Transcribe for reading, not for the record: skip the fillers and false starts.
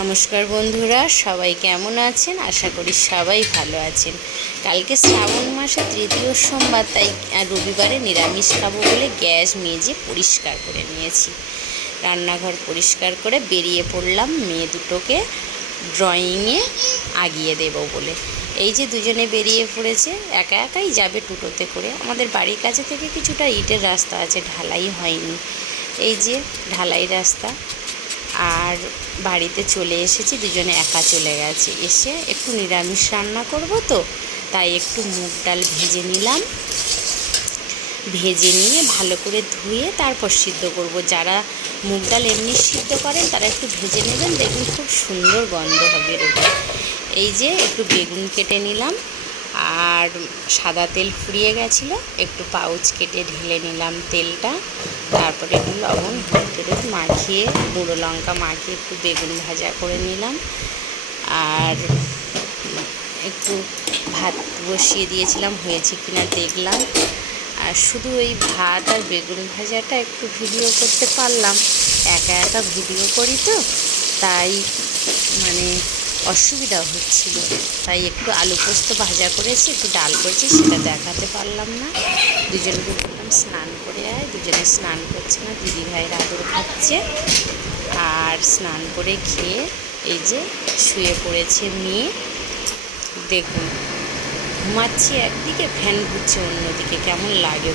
নমস্কার বন্ধুরা, সবাই কেমন আছেন? আশা করি সবাই ভালো আছেন। কালকে শ্রাবণ মাসে তৃতীয় সোমবার, তাই রবিবারে নিরামিষ খাবো বলে গ্যাস মেজে পরিষ্কার করে নিয়েছি। রান্নাঘর পরিষ্কার করে বেরিয়ে পড়লাম মেয়ে দুটোকে ড্রয়িংয়ে আগিয়ে দেব বলে। এই যে দুজনে বেরিয়ে পড়েছে, একা একাই যাবে টোটোতে করে। আমাদের বাড়ির কাছে থেকে কিছুটা ইটের রাস্তা আছে, ঢালাই হয়নি। এই যে ঢালাই রাস্তা। আর বাড়িতে চলে এসেছি, দুজনে একা চলে গেছে। এসে একটু নিরামিষ রান্না করব, তো তাই একটু মুগ ডাল ভেজে নিলাম। ভেজে নিয়ে ভালো করে ধুয়ে তারপর সিদ্ধ করব। যারা মুগ ডাল এমনি সিদ্ধ করেন তারা একটু ভেজে নেবেন, দেখুন খুব সুন্দর গন্ধ হবে এরকম। এই যে একটু বেগুন কেটে নিলাম, আর সাদা তেল ফুরিয়ে গেছিলো, একটু পাউচ কেটে ঢেলে নিলাম তেলটা। তারপরে একটু লবণ হলুদ মাখিয়ে, গুঁড়ো লঙ্কা মাখিয়ে একটু বেগুন ভাজা করে নিলাম। আর একটু ভাত বসিয়ে দিয়েছিলাম, হয়েছে কিনা দেখলাম। আর শুধু এই ভাত আর বেগুন ভাজাটা একটু ভিডিও করতে পারলাম। একা একা ভিডিও করি তো, তাই মানে অসুবিধা হচ্ছিল। তাই একটু আলু পোস্ত ভাজা করেছি, একটু ডাল করেছি, সেটা দেখাতে পারলাম না। দুজনকে বললাম স্নান করে আয়, দুজনে স্নান করছে না, দিদিভাইয়ের আদর খাচ্ছে। আর স্নান করে খেয়ে এই যে শুয়ে পড়েছে মেয়ে। দেখুন ঘুমাচ্ছি একদিকে, ফ্যান ঘুরছে অন্যদিকে, কেমন লাগে।